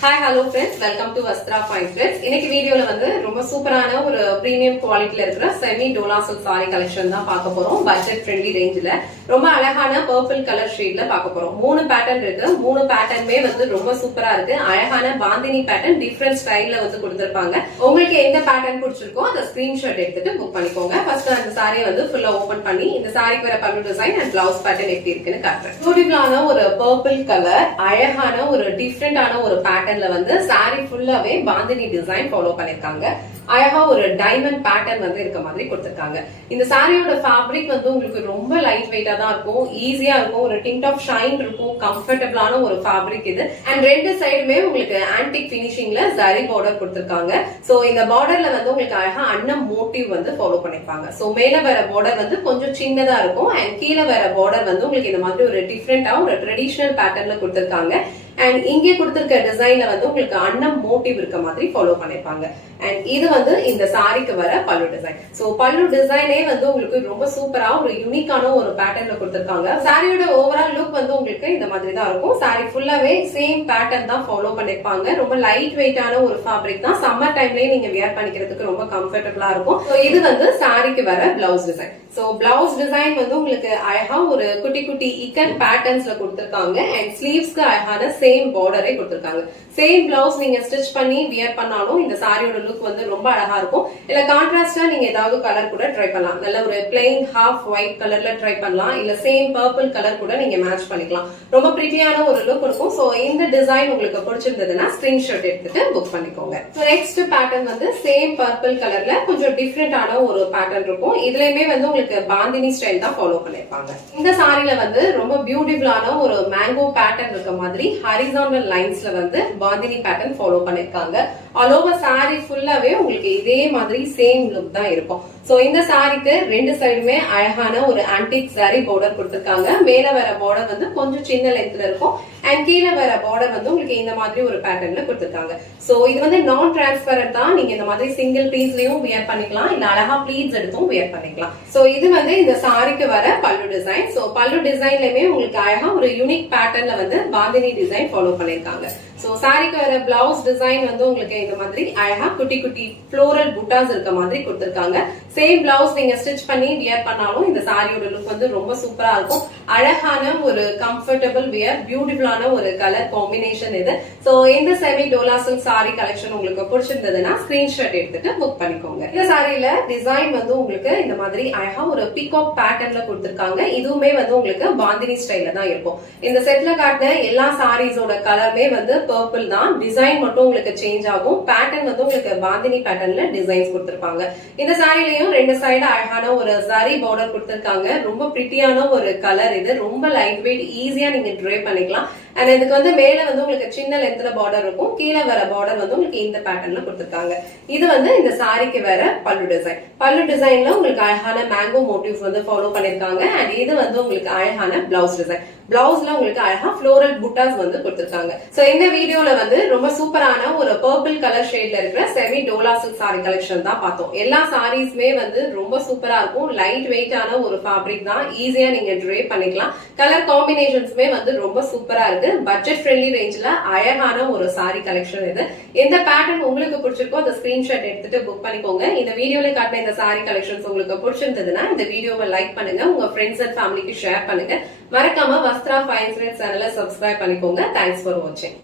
Hi, hello friends. Welcome to Vastra Fine Threads. இன்னைக்கு வீடியோல வந்து ரொம்ப சூப்பரான ஒரு பிரீமியம் குவாலிட்டில இருக்கிற semi Dola silk sorry collection தான் பார்க்க போறோம். பட்ஜெட் ஃப்ரெண்ட்லி ரேஞ்சில ரொம்ப அழகான பர்பிள் கலர் ஷேட்ல பார்க்க போறோம். 3 பேட்டர்ன் இருக்கு. 3 பேட்டர்னுமே வந்து ரொம்ப சூப்பரா இருக்கு. அழகான பாந்தினி பேட்டர்ன் டிஃபரண்ட் ஸ்டைல்ல வந்து கொடுத்திருப்பாங்க. உங்களுக்கு எந்த பேட்டர்ன் பிடிச்சிருக்கோ அந்த ஸ்கிரீன்ஷாட் எடுத்துட்டு புக் பண்ணிக்கோங்க. ஃபர்ஸ்ட் அந்த சாரியை வந்து ஃபுல்லா ஓபன் பண்ணி இந்த சாரிக்கு வர பல்லு டிசைன் அண்ட் பிளவுஸ் பேட்டர்ன் எப்படி இருக்குன்னு காட்டுறேன். பியூட்டிஃபுல்லான ஒரு பர்பிள் கலர் அழகான ஒரு டிஃபரெண்டான ஒரு பேட்டர்ன்ல வந்து சாரி ஃபுல்லாவே பாந்தினி டிசைன் ஃபாலோ பண்ணிருக்காங்க. அழகா ஒரு டைமண்ட் பேட்டர்ன் வந்து இருக்க மாதிரி கொடுத்திருக்காங்க. இந்த சாரியோட ஃபேப்ரிக் வந்து உங்களுக்கு ரொம்ப லைட் வெயிட்டா தான் இருக்கும், ஈஸியா இருக்கும், ஒரு டிண்ட் ஆஃப் ஷைன் இருக்கும், கம்ஃபர்டபிளான ஒரு ஃபேப்ரிக் இது. அண்ட் ரெண்டு சைடுமே உங்களுக்கு ஆன்டிக் பினிஷிங்ல ஜரி பார்டர் கொடுத்திருக்காங்க. சோ இந்த பார்டர்ல வந்து உங்களுக்கு அழகா அன்னம் மோட்டிவ் வந்து ஃபாலோ பண்ணிருப்பாங்க. சோ மேல வர பார்டர் வந்து கொஞ்சம் சின்னதா இருக்கும் அண்ட் கீழே வர பார்டர் வந்து உங்களுக்கு இந்த மாதிரி ஒரு டிஃபரெண்டா ஒரு ட்ரெடிஷனல் பேட்டர்ன்ல கொடுத்திருக்காங்க. அண்ட் இங்கே கொடுத்திருக்க டிசைன்ல வந்து உங்களுக்கு அன்னம் மோட்டிவ் இருக்க மாதிரி ஃபாலோ பண்ணிருப்பாங்க. அண்ட் இது வந்து இந்த சாரிக்கு வர பல்லு டிசைன். சோ பல்லு டிசைனே வந்து உங்களுக்கு ரொம்ப சூப்பரா ஒரு யூனிக்கான ஒரு பேட்டர்ன்ல கொடுத்திருக்காங்க. சாரியோட ஓவரால் லுக் வந்து உங்களுக்கு இந்த மாதிரி தான் இருக்கும். சாரி ஃபுல்லாவே சேம் பேட்டர்ன் தான் ஃபாலோ பண்ணிருப்பாங்க. ரொம்ப லைட் வெயிட்டான ஒரு ஃபேப்ரிக் தான். சம்மர் டைம்லயே நீங்க வியர் பண்ணிக்கிறதுக்கு ரொம்ப கம்ஃபர்டபுளா இருக்கும். சோ இது வந்து சாரிக்கு வர blouse design. So blouse design வந்து உங்களுக்கு அழகா ஒரு குட்டி குட்டி இக்கன் பேட்டர்ன்ஸ்ல கொடுத்திருக்காங்க. அண்ட் ஸ்லீவ்ஸ்க்கு அழகான சேம் பார்டரே கொடுத்திருக்காங்க. சேம் பிளவுஸ் நீங்க ஸ்டிச் பண்ணி வியர் பண்ணாலும் இந்த சாரியோட லுக் வந்து ரொம்ப அழகா இருக்கும். இல்ல கான்ட்ராஸ்டா நீங்க ஏதாவது கலர் கூட ட்ரை பண்ணலாம். நல்ல ஒரு பிளெயின் ஹாஃப் ஒயிட் கலர்ல ட்ரை பண்ணலாம். இல்ல சேம் பர்பிள் கலர் கூட நீங்க மேட்ச் பண்ணிக்கலாம். ரொம்ப பிரிட்டியான ஒரு லுக் இருக்கும். சோ இந்த டிசைன் உங்களுக்கு பிடிச்சிருந்ததுன்னா ஸ்கிரீன்ஷாட் எடுத்துட்டு புக் பண்ணிக்கோங்க. நெக்ஸ்ட் பேட்டர்ன் வந்து சேம் பர்பிள் கலர்ல கொஞ்சம் டிஃபரெண்டான ஒரு பேட்டர்ன் இருக்கும். இதுலயுமே வந்து உங்களுக்கு பாந்தினி ஸ்டைல் தான் ஃபாலோ பண்ணிருப்பாங்க. இந்த சாரில வந்து ரொம்ப பியூட்டிஃபுல்லான ஒரு மேங்கோ பேட்டர்ன் இருக்க மாதிரி ஹாரிசான்டல் லைன்ஸ்ல வந்து பாந்தினி பேட்டர்ன் ஃபாலோ பண்ணிருக்காங்க. ஆல் ஓவர் சாரி ஃபுல்லாவே உங்களுக்கு இதே மாதிரி சேம் லுக் தான் இருக்கும். சோ இந்த சாரிக்கு ரெண்டு சைடுமே அழகான ஒரு ஆன்டிக் சாரி பார்டர் கொடுத்திருக்காங்க. மேல வர பார்டர் வந்து கொஞ்சம் சின்ன லென்த்ல இருக்கும் அண்ட் கீழே வர பார்டர் வந்து உங்களுக்கு இந்த மாதிரி ஒரு பேட்டர்ன்ல கொடுத்திருக்காங்க. சோ இது வந்து நான் டிரான்ஸ்பரண்ட் தான். நீங்க இந்த மாதிரி சிங்கிள் பீஸ்லயும் வியர் பண்ணிக்கலாம், இல்ல அழகா ப்ளீட்ஸ் எடுத்தும் வியர் பண்ணிக்கலாம். சோ இது வந்து இந்த சாரிக்கு வர பல்லு டிசைன். சோ பல்லு டிசைன்லயுமே உங்களுக்கு அழகா ஒரு யூனிக் பேட்டர்ன்ல வந்து பாந்தினி டிசைன் ஃபாலோ பண்ணிருக்காங்க. சோ சாரிக்கு வர பிளவுஸ் டிசைன் வந்து உங்களுக்கு இந்த மாதிரி அழகா குட்டி குட்டி ஃப்ளோரல் புட்டாஸ் இருக்க மாதிரி கொடுத்திருக்காங்க. சேம் பிளவுஸ் நீங்க ஸ்டிச் பண்ணி வியர் பண்ணாலும் இந்த சாரியோட லுக் வந்து ரொம்ப சூப்பரா இருக்கும். அழகான ஒரு கம்ஃபர்டபிள் வியர், பியூட்டிஃபுல்லான ஒரு கலர் காம்பினேஷன் இது. சோ இந்த semi Dola silk sorry collection உங்களுக்கு பிடிச்சிருந்ததுன்னா ஸ்கிரீன்ஷாட் எடுத்துட்டு புக் பண்ணிக்கோங்க. இந்த சாரியில டிசைன் வந்து உங்களுக்கு இந்த மாதிரி அழகா ஒரு பீகாக் பேட்டர்ன்ல கொடுத்திருக்காங்க. இதுவுமே வந்து உங்களுக்கு பாந்தினி ஸ்டைல்ல தான் இருக்கும். இந்த செட்ல காட்டின எல்லா சாரீஸோட கலருமே வந்து பர்பிள் தான். டிசைன் மட்டும் உங்களுக்கு சேஞ்ச் ஆகும். பேட்டர்ன் வந்து உங்களுக்கு பாந்தினி பேட்டர்ன்ல டிசைன்ஸ் கொடுத்திருப்பாங்க. இந்த சாரிலையும் ரெண்டு சைடு அழகான ஒரு ஜரி பார்டர் கொடுத்திருக்காங்க. ரொம்ப பிரிட்டியான ஒரு கலர் இது. ரொம்ப லைட் வெயிட், ஈஸியா நீங்க ட்ரை பண்ணிக்கலாம். அண்ட் இதுக்கு வந்து மேல வந்து உங்களுக்கு சின்ன லென்த்ல பார்டர் இருக்கும். கீழே வர பார்டர் வந்து உங்களுக்கு இந்த பேட்டர்ன்ல கொடுத்திருக்காங்க. இது வந்து இந்த சாரிக்கு வர பல்லு டிசைன். பல்லு டிசைன்ல உங்களுக்கு அழகான மேங்கோ மோட்டிவ்ஸ் வந்து ஃபாலோ பண்ணிருக்காங்க. அண்ட் இது வந்து உங்களுக்கு அழகான பிளவுஸ் டிசைன். பிளவுஸ்ல உங்களுக்கு அழகா ஃப்ளோரல் புட்டாஸ் வந்து கொடுத்திருக்காங்க. சோ இந்த வீடியோல வந்து ரொம்ப சூப்பரான ஒரு பர்பிள் கலர் ஷேட்ல இருக்கிற semi Dola silk sorry collection தான் பார்த்தோம். எல்லா சாரீஸ்மே வந்து ரொம்ப சூப்பரா இருக்கும். லைட் வெயிட்டான ஒரு ஃபேப்ரிக் தான். ஈஸியா நீங்க ட்ரை பண்ணிக்கலாம். கலர் காம்பினேஷன்ஸ்மே வந்து ரொம்ப சூப்பரா இருக்கு. பட்ஜெட் ஃப்ரெண்ட்லி ரேஞ்ச்ல அழகான ஒரு சாரி கலெக்ஷன் இது. எந்த பேட்டர்ன் உங்களுக்கு பிடிச்சிருக்கோ அந்த ஸ்கிரீன்ஷாட் எடுத்துட்டு புக் பண்ணிக்கோங்க. இந்த வீடியோல காட்டின இந்த சாரி கலெக்ஷன்ஸ் உங்களுக்கு பிடிச்சிருந்ததுன்னா இந்த வீடியோவை லைக் பண்ணுங்க, உங்க ஃப்ரெண்ட்ஸ் அண்ட் ஃபேமிலிக்கு ஷேர் பண்ணுங்க. மறக்காம வஸ்த்ரா ஃபைன் த்ரெட்ஸ் சேனலை சப்ஸ்கிரைப் பண்ணிக்கோங்க. தேங்க்ஸ் ஃபார் வாட்சிங்.